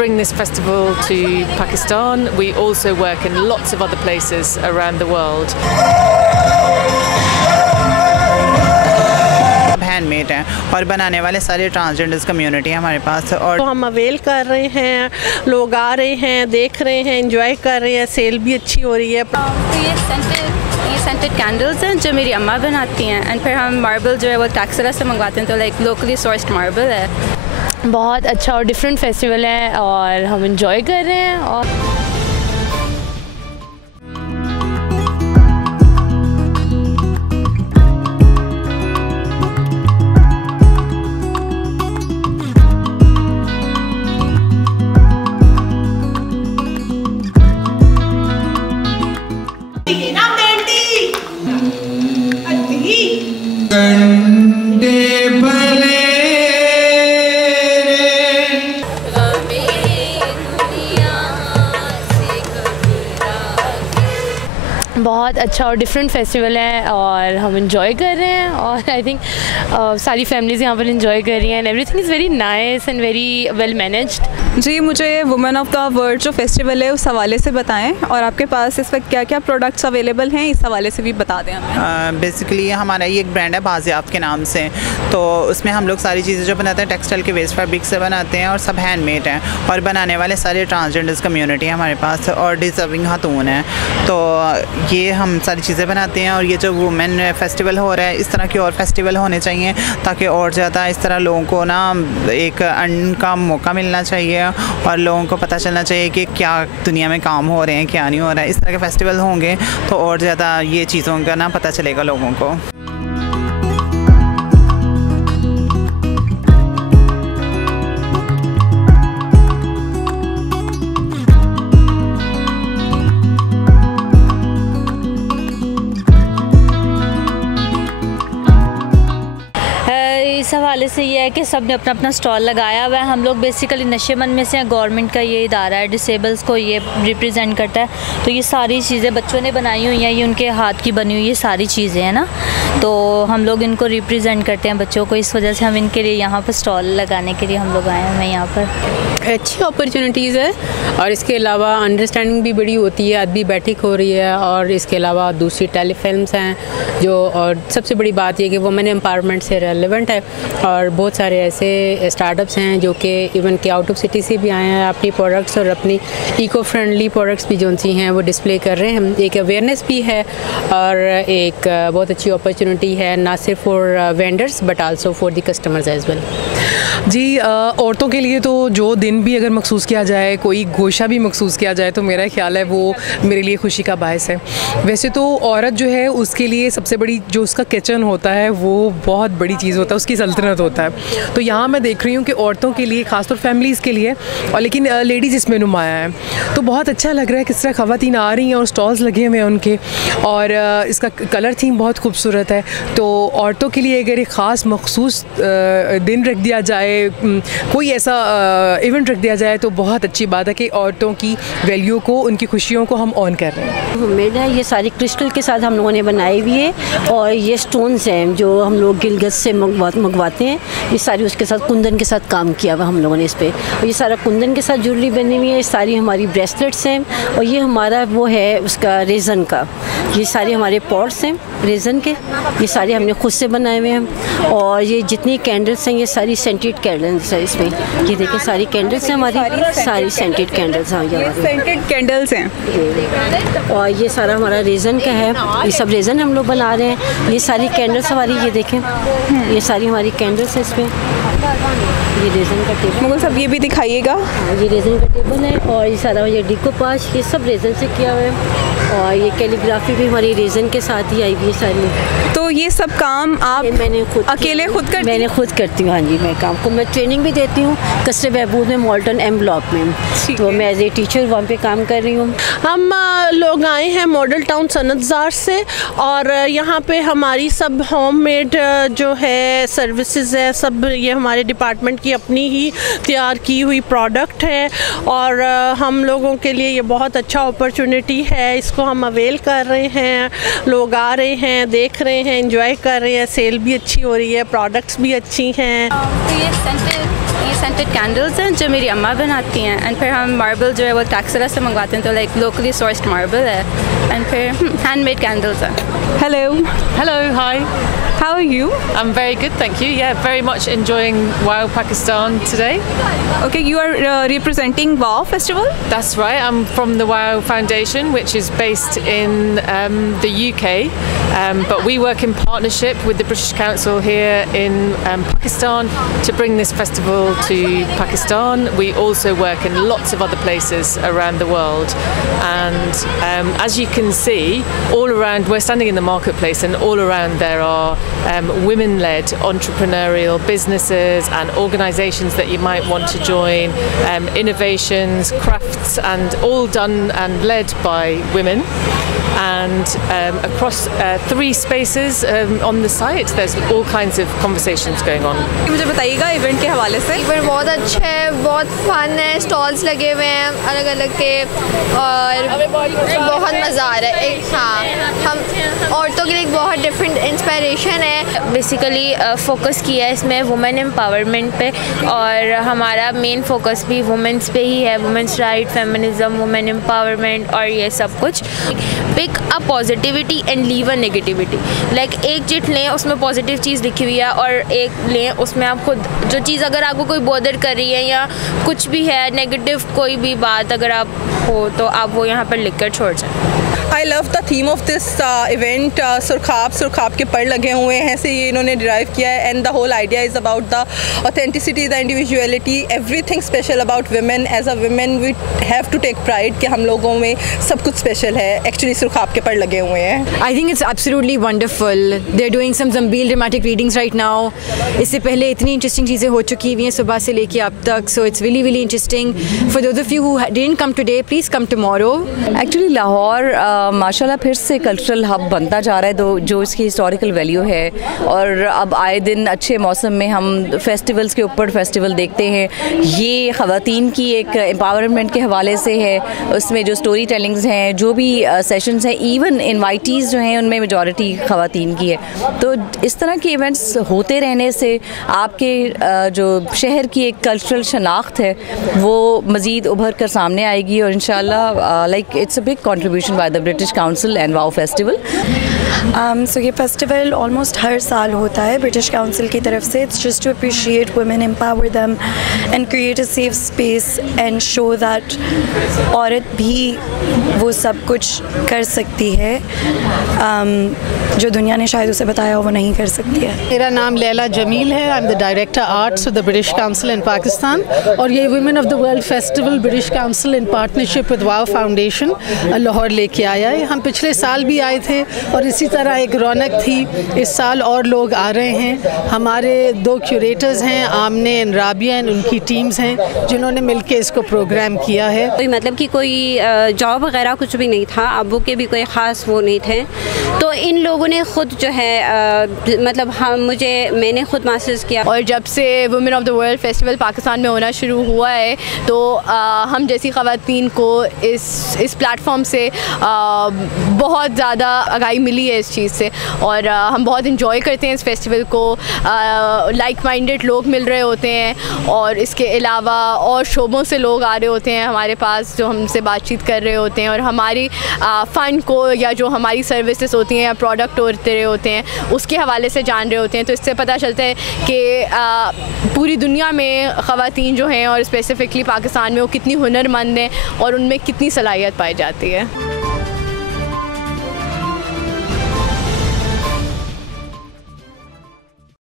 bring this festival to Pakistan. We also work in lots of other places around the world. Handmade हैं और बनाने वाले सारे transgenders community है हमारे पास। और तो हम अवेल कर रहे हैं, लोग आ रहे हैं, देख रहे हैं, एंजॉय कर रहे हैं, सेल भी अच्छी हो रही है। तो ये सेंटेड कैंडल्स हैं जो मेरी अम्मा बनाती हैं, एंड फिर हम मार्बल जो है वो टैक्सला से मंगवाते हैं, तो लाइक लोकली सोर्स्ड मार्बल है। बहुत अच्छा और डिफरेंट फेस्टिवल है और हम इंजॉय कर रहे हैं। और बहुत अच्छा और डिफरेंट फेस्टिवल है और हम इंजॉय कर रहे हैं। और आई थिंक सारी फैमिलीज़ यहाँ पर इंजॉय कर रही हैं and everything is very nice and very well managed. जी, मुझे वुमेन ऑफ द वर्ल्ड जो फेस्टिवल है उस हवाले से बताएं, और आपके पास इस वक्त क्या क्या प्रोडक्ट्स अवेलेबल हैं इस हवाले से भी बता दें हमें। बेसिकली हमारा ये एक ब्रांड है बाज़ियाफ़त के नाम से, तो उसमें हम लोग सारी चीज़ें जो बनाते हैं टेक्सटाइल के वेस्ट फैब्रिक से बनाते हैं और सब हैंडमेड हैं, और बनाने वाले सारे ट्रांसजेंडर्स कम्युनिटी है हमारे पास और डिज़र्विंग खातून हैं, तो ये हम सारी चीज़ें बनाते हैं। और ये जो वुमेन फेस्टिवल हो रहा है, इस तरह के और फेस्टिवल होने चाहिए ताकि और ज़्यादा इस तरह लोगों को ना एक अर्न का मौका मिलना चाहिए और लोगों को पता चलना चाहिए कि क्या दुनिया में काम हो रहे हैं, क्या नहीं हो रहा है। इस तरह के फेस्टिवल होंगे तो और ज़्यादा ये चीज़ों का ना पता चलेगा लोगों को। इस हवाले से ये है कि सब ने अपना अपना स्टॉल लगाया हुआ है। हम लोग बेसिकली नशेमंद में से हैं, गवर्नमेंट का ये इदारा है, डिसेबल्स को ये रिप्रेजेंट करता है। तो ये सारी चीज़ें बच्चों ने बनाई हुई हैं, ये उनके हाथ की बनी हुई ये सारी चीज़ें हैं ना, तो हम लोग इनको रिप्रेजेंट करते हैं बच्चों को। इस वजह से हम इनके लिए यहाँ पर स्टॉल लगाने के लिए हम लोग आए हैं यहाँ पर। अच्छी अपॉर्चुनिटीज़ है और इसके अलावा अंडरस्टैंडिंग भी बड़ी होती है, अदबी बैठक हो रही है, और इसके अलावा दूसरी टेलीफिल्म्स हैं जो, और सबसे बड़ी बात ये कि वुमेन एम्पावरमेंट से रेलेवेंट है। और बहुत सारे ऐसे स्टार्टअप्स हैं जो कि इवन के आउट ऑफ सिटी से भी आए हैं, अपनी प्रोडक्ट्स और अपनी इको फ्रेंडली प्रोडक्ट्स भी जो सी हैं वो डिस्प्ले कर रहे हैं। एक अवेयरनेस भी है और एक बहुत अच्छी अपॉर्चुनिटी है, ना सिर्फ for vendors but also for the customers as well. जी, औरतों के लिए तो जो दिन भी अगर मखसूस किया जाए, कोई गोशा भी मखसूस किया जाए, तो मेरा ख्याल है वो मेरे लिए खुशी का बायस है। वैसे तो औरत जो है उसके लिए सबसे बड़ी जो उसका किचन होता है वो बहुत बड़ी चीज़ होता है, उसकी सल्तनत होता है। तो यहाँ मैं देख रही हूँ कि औरतों के लिए, ख़ासतौर फैमिलीज़ के लिए, और लेकिन लेडीज़ इसमें नुमाया है, तो बहुत अच्छा लग रहा है किस तरह ख़वातीन आ रही हैं और स्टॉल्स लगे हुए हैं उनके, और इसका कलर थीम बहुत खूबसूरत है। तो औरतों के लिए अगर एक ख़ास मखसूस दिन रख दिया जाए, कोई ऐसा इवेंट रख दिया जाए, तो बहुत अच्छी बात है कि औरतों की वैल्यू को, उनकी खुशियों को हम ऑन कर रहे हैं। होममेड है, ये सारी क्रिस्टल के साथ हम लोगों ने बनाई हुई है, और ये स्टोन्स हैं जो हम लोग गिलगित से मंगवाते हैं। ये सारी उसके साथ कुंदन के साथ काम किया हुआ हम लोगों ने इस पर, और ये सारा कुंदन के साथ ज्वेलरी बनी हुई है। ये सारी हमारी ब्रेसलेट्स हैं, और ये हमारा वो है उसका रेज़न का, ये सारे हमारे पॉट्स हैं रेज़न के, ये सारे हमने खुद से बनाए हुए हैं। और ये जितनी कैंडल्स हैं ये सारी सेंटेड कैंडल्स है इसमें, ये देखिए सारी कैंडल्स हैं हमारी, सारी सेंटेड कैंडल्स हैं, ये सेंटेड कैंडल्स हैं। और ये सारा हमारा रेज़न का है, ये सब रेज़न हम लोग बना रहे हैं। ये सारी कैंडल्स हमारी, ये देखें ये सारी हमारी कैंडल्स हैं इसमें। ये रेज़न का टेबल, मुगल साहब ये भी दिखाइएगा। ये रेज़न का टेबल है, और ये सारा ये डिकोपाच, ये सब रेज़न से किया हुआ है, और ये कैलीग्राफी भी हमारी रेज़न के साथ ही आई हुई है सारी। तो ये सब काम आप मैंने खुद अकेले खुद करती? मैंने खुद करती हूँ, हाँ जी। मैं काम को मैं ट्रेनिंग भी देती हूँ कस्बे बहबूद में, मॉल्टन एम ब्लॉक में, तो मैं एज ए टीचर वहाँ पे काम कर रही हूँ। हम लोग आए हैं मॉडल टाउन सनतजार से, और यहाँ पे हमारी सब होममेड जो है सर्विसेज है, सब ये हमारे डिपार्टमेंट की अपनी ही तैयार की हुई प्रोडक्ट है, और हम लोगों के लिए ये बहुत अच्छा अपॉर्चुनिटी है। इसको हम अवेल कर रहे हैं, लोग आ रहे हैं, देख रहे हैं, एंजॉय कर रहे हैं, सेल भी अच्छी हो रही है, प्रोडक्ट्स भी अच्छी हैं। तो ये सेंटेड कैंडल्स हैं जो मेरी अम्मा बनाती हैं, एंड फिर हम मार्बल जो है वो टैक्सला से मंगवाते हैं, तो लाइक लोकली सोर्स्ड मार्बल है, एंड फिर हैंडमेड कैंडल्स हैं। Hello Hello, hi. How are you? I'm very good, thank you. Yeah, very much enjoying WOW Pakistan today. Okay, you are representing वाव festival? That's right. I'm from the WOW Foundation, which is based in the UK, but we work in partnership with the British Council here in Pakistan to bring this festival to Pakistan. We also work in lots of other places around the world, and as you can see, all around, we're standing in the marketplace, and all around there are women-led entrepreneurial businesses and organisations that you might want to join, innovations, crafts, and all done and led by women. And across 3 spaces on the site, there's all kinds of conversations going on. मुझे बताइएगा event के हवाले से। Event बहुत अच्छे है, बहुत fun है, स्टॉल्स लगे हुए हैं अलग अलग के, और बहुत मज़ा आ रहा है। हाँ, हम औरतों के लिए बहुत डिफरेंट इंस्पिरेशन है। बेसिकली फोकस किया है इसमें वुमेन एम्पावरमेंट पे, और हमारा मेन फोकस भी वुमेंस पे ही है, women's right, feminism, women empowerment और ये सब कुछ। Pick a positivity and leave a negativity, like एक चिट लें उसमें पॉजिटिव चीज़ लिखी हुई है, और एक लें उसमें आप खुद जो चीज़ अगर आपको कोई बॉदर कर रही है या कुछ भी है नेगेटिव कोई भी बात अगर आप हो तो आप वो यहाँ पर लिख कर छोड़ जाएं। I love the theme of this event. सुरखाब के पढ़ लगे हुए हैं, से ये इन्होंने डिराइव किया है, and the whole idea is about the authenticity, the individuality, everything special about women. As a women we have to take pride कि हम लोगों में सब कुछ स्पेशल है। एक्चुअली सुरखाब के पढ़ लगे हुए हैं। I think it's absolutely wonderful. They are doing some Zambeel dramatic readings right now. इससे पहले इतनी इंटरेस्टिंग चीज़ें हो चुकी हुई हैं सुबह से लेके अब तक, so it's really really interesting. For those of you who didn't come today, please come tomorrow. Actually Lahore माशाल्लाह फिर से कल्चरल हब बनता जा रहा है, जो इसकी हिस्टोरिकल वैल्यू है, और अब आए दिन अच्छे मौसम में हम फेस्टिवल्स के ऊपर फेस्टिवल देखते हैं। ये ख़वातीन की एक एम्पावरमेंट के हवाले से है, उसमें जो स्टोरी टेलिंग्स हैं, जो भी सेशंस हैं, इवन इनवाइटीज़ जो हैं उनमें मेजॉरिटी ख़वातीन की है। तो इस तरह के इवेंट्स होते रहने से आपके जो शहर की एक कल्चरल शनाख्त है वो मज़ीद उभर कर सामने आएगी, और इंशाल्लाह like it's a big contribution by the British Council and वाओ फेस्टिवल। सो ये फेस्टिवल ऑलमोस्ट हर साल होता है ब्रिटिश काउंसिल की तरफ से। It's just to appreciate women, empower them and create a safe space and show that औरत भी वो सब कुछ कर सकती है जो दुनिया ने शायद उसे बताया हो वो नहीं कर सकती है। मेरा नाम लैला जमील है। I am the director arts of the British Council in Pakistan, और ये women of the world festival British Council in partnership with वाओ फाउंडेशन लाहौर लेके आया है। हम पिछले साल भी आए थे और इसी तरह एक रौनक थी। इस साल और लोग आ रहे हैं। हमारे 2 क्यूरेटर्स हैं, आमने एंड राबिया, उनकी टीम्स हैं जिन्होंने मिलकर इसको प्रोग्राम किया है। कोई मतलब कि कोई जॉब वगैरह कुछ भी नहीं था, अबू के भी कोई ख़ास वो नहीं थे, तो इन लोगों ने ख़ुद जो है मतलब मैंने खुद महसूस किया। और जब से women of the world festival Pakistan में होना शुरू हुआ है तो हम जैसी ख़वातीन को इस प्लेटफॉर्म से बहुत ज़्यादा आगाही मिली है इस चीज़ से, और हम बहुत इंजॉय करते हैं इस फेस्टिवल को। लाइक माइंडेड लोग मिल रहे होते हैं, और इसके अलावा और शोबों से लोग आ रहे होते हैं हमारे पास जो हमसे बातचीत कर रहे होते हैं, और हमारी फ़न को या जो हमारी सर्विसेज होती हैं या प्रोडक्ट होते रहे होते हैं उसके हवाले से जान रहे होते हैं। तो इससे पता चलता है कि पूरी दुनिया में ख़वातीन जो हैं और स्पेसिफ़िकली पाकिस्तान में वो कितनी हुनरमंद हैं और उनमें कितनी सलाहियत पाई जाती है।